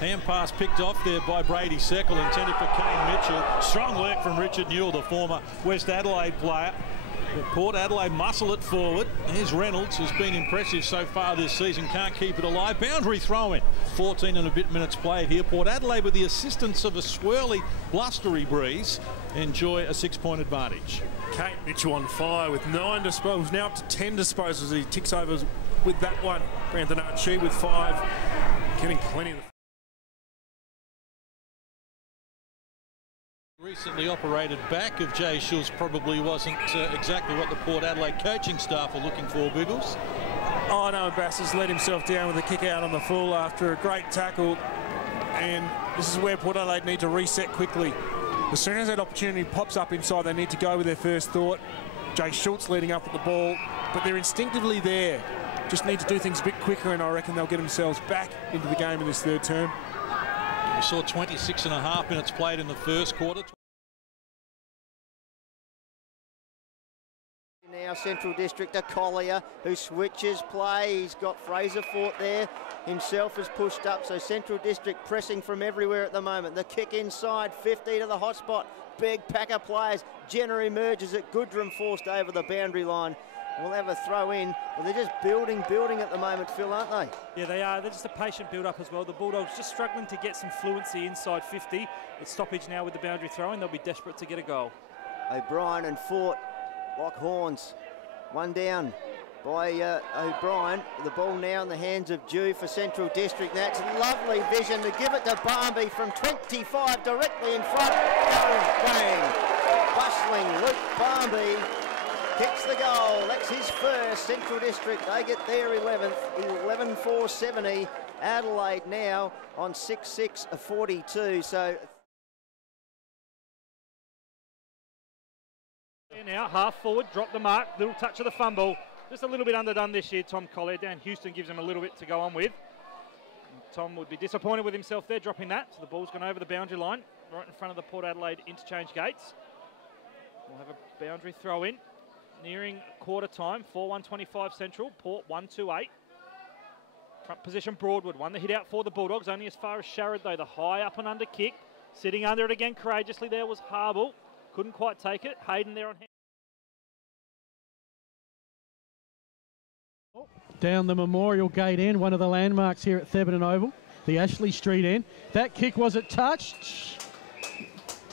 Hand pass picked off there by Brady Seckle, intended for Kane Mitchell. Strong work from Richard Newell, the former West Adelaide player. Port Adelaide muscle it forward. Here's Reynolds, who's been impressive so far this season, can't keep it alive. Boundary throw-in. 14 and a bit minutes played here. Port Adelaide, with the assistance of a swirly, blustery breeze, enjoy a 6-point advantage. Kane Mitchell on fire with 9 disposals, now up to 10 disposals. He ticks over with that one. Brandon Archie with 5, getting plenty of the... Recently operated back of Jay Schultz probably wasn't exactly what the Port Adelaide coaching staff are looking for, Biggles. Oh no, Bass has let himself down with a kick out on the full after a great tackle, and this is where Port Adelaide need to reset quickly. As soon as that opportunity pops up inside, they need to go with their first thought. Jay Schultz leading up at the ball, but they're instinctively there. Just need to do things a bit quicker, and I reckon they'll get themselves back into the game in this third term. We saw 26 and a half minutes played in the first quarter. Now Central District to Collier, who switches play. He's got Fraser Fort there. Himself is pushed up, so Central District pressing from everywhere at the moment. The kick inside, 50 to the hot spot. Big pack of players. Jenner emerges at Goodrum, forced over the boundary line. We'll have a throw in. Well, they're just building at the moment, Phil, aren't they? Yeah, they are. They're just a patient build-up as well. The Bulldogs just struggling to get some fluency inside 50. It's stoppage now with the boundary throw, and they'll be desperate to get a goal. O'Brien and Fort lock horns. One down by O'Brien. The ball now in the hands of Dew for Central District. That's lovely vision to give it to Barmby from 25 directly in front. Bang! Bustling Luke Barmby kicks the goal. That's his first. Central District, they get their 11th. 11-4-70. Adelaide now on 6-6-42. So now half forward, drop the mark, little touch of the fumble. Just a little bit underdone this year, Tom Collier. Dan Houston gives him a little bit to go on with. And Tom would be disappointed with himself there, dropping that. So the ball's gone over the boundary line, right in front of the Port Adelaide interchange gates. We'll have a boundary throw in. Nearing quarter time, 4-1-25 Central, Port 1-2-8. Front position Broadwood, won the hit out for the Bulldogs, only as far as Sharrod though, the high up and under kick. Sitting under it again courageously there was Harble. Couldn't quite take it. Hayden there on hand. Down the Memorial Gate end, one of the landmarks here at Thebarton Oval, the Ashley Street end. That kick, was it touched?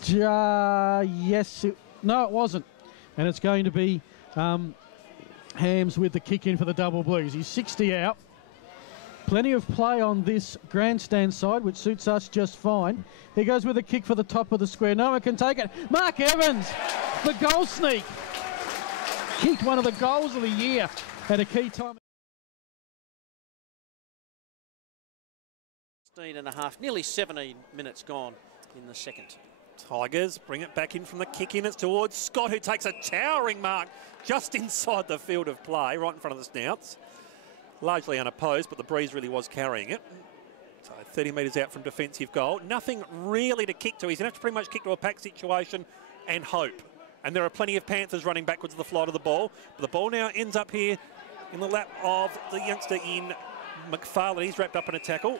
Yes, no it wasn't. And it's going to be Hams with the kick in for the Double Blues. He's 60 out. Plenty of play on this grandstand side, which suits us just fine. He goes with a kick for the top of the square. No one can take it. Mark Evans, the goal sneak. Kicked one of the goals of the year at a key time. 16 and a half, nearly 17 minutes gone in the second. Tigers bring it back in from the kick in. It's towards Scott, who takes a towering mark just inside the field of play, right in front of the snouts. Largely unopposed, but the breeze really was carrying it. So 30 metres out from defensive goal. Nothing really to kick to. He's going to have to pretty much kick to a pack situation and hope. And there are plenty of Panthers running backwards to the flight of the ball. But the ball now ends up here in the lap of the youngster in McFarlane. He's wrapped up in a tackle.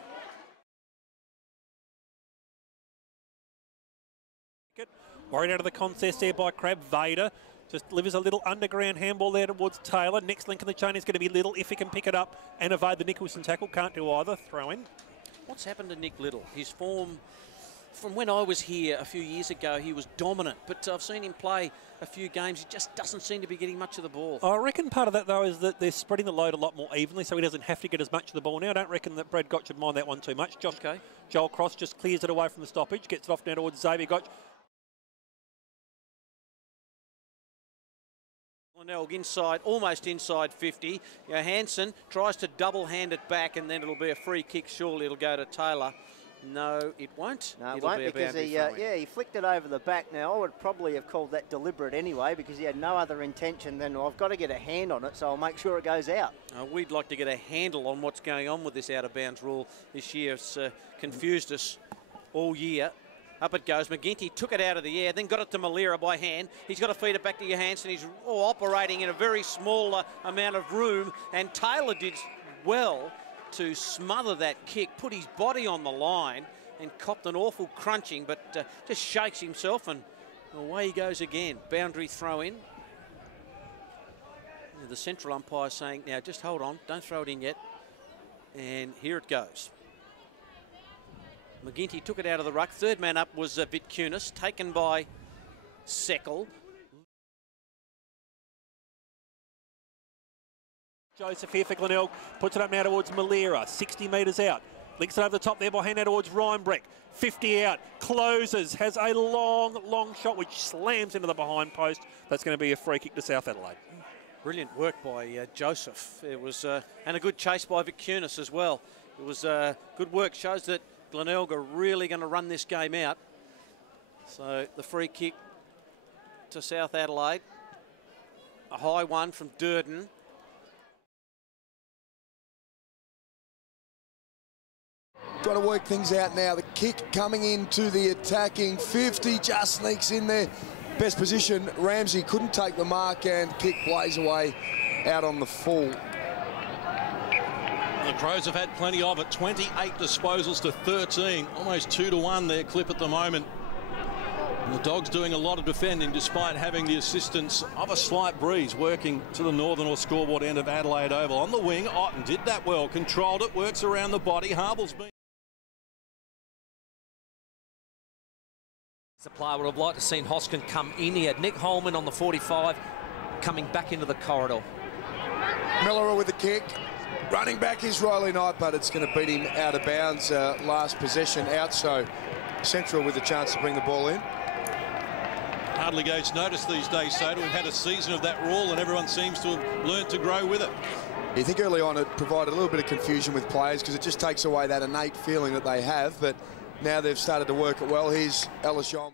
Worried out of the contest there by Crab. Vader just delivers a little underground handball there towards Taylor. Next link in the chain is going to be Little. If he can pick it up and evade the Nicholson tackle, can't do either. Throw in. What's happened to Nick Little? His form from when I was here a few years ago, he was dominant, but I've seen him play a few games. He just doesn't seem to be getting much of the ball. I reckon part of that, though, is that they're spreading the load a lot more evenly, so he doesn't have to get as much of the ball now. I don't reckon that Brad Gotch would mind that one too much. Joel Cross just clears it away from the stoppage, gets it off now towards Xavier Gotch. Nelg inside, almost inside 50. Johansson tries to double-hand it back, and then it'll be a free kick. Surely it'll go to Taylor. No, it won't. No, it won't, because he flicked it over the back. Now, I would probably have called that deliberate anyway, because he had no other intention than, well, I've got to get a hand on it, so I'll make sure it goes out. We'd like to get a handle on what's going on with this out-of-bounds rule this year. It's confused us all year. Up it goes. McGinty took it out of the air, then got it to Malira by hand. He's got to feed it back to Johansson. He's operating in a very small amount of room, and Taylor did well to smother that kick, put his body on the line and copped an awful crunching, but just shakes himself and away he goes again. Boundary throw in. The central umpire saying, now just hold on, don't throw it in yet. And here it goes. McGinty took it out of the ruck. Third man up was Vitkunis, taken by Seckel. Joseph here for Glenelg, puts it up now towards Malira, 60 metres out. Links it over the top there behind now towards Reinbrecht. 50 out, closes, has a long shot which slams into the behind post. That's going to be a free kick to South Adelaide. Brilliant work by Joseph. It was and a good chase by Vitkunis as well. It was good work. Shows that Glenelg are really going to run this game out. So the free kick to South Adelaide. A high one from Durden. Trying to work things out now. The kick coming into the attacking 50, just sneaks in there. Best position, Ramsey couldn't take the mark and kick plays away out on the full. The Crows have had plenty of it. 28 disposals to 13. Almost 2-1 their clip at the moment. And the Dogs doing a lot of defending despite having the assistance of a slight breeze working to the northern or scoreboard end of Adelaide Oval. On the wing, Otten did that well. Controlled it, works around the body. Harble's been... The player would have liked to seen Hoskin come in. He had Nick Holman on the 45 coming back into the corridor. Miller with the kick. Running back is Riley Knight, but it's going to beat him out of bounds. Last possession out, so Central with a chance to bring the ball in. Hardly goes notice these days, Soda. We've had a season of that rule and everyone seems to have learned to grow with it. I think early on it provided a little bit of confusion with players because it just takes away that innate feeling that they have, but now they've started to work it well. Here's Ellis Yom.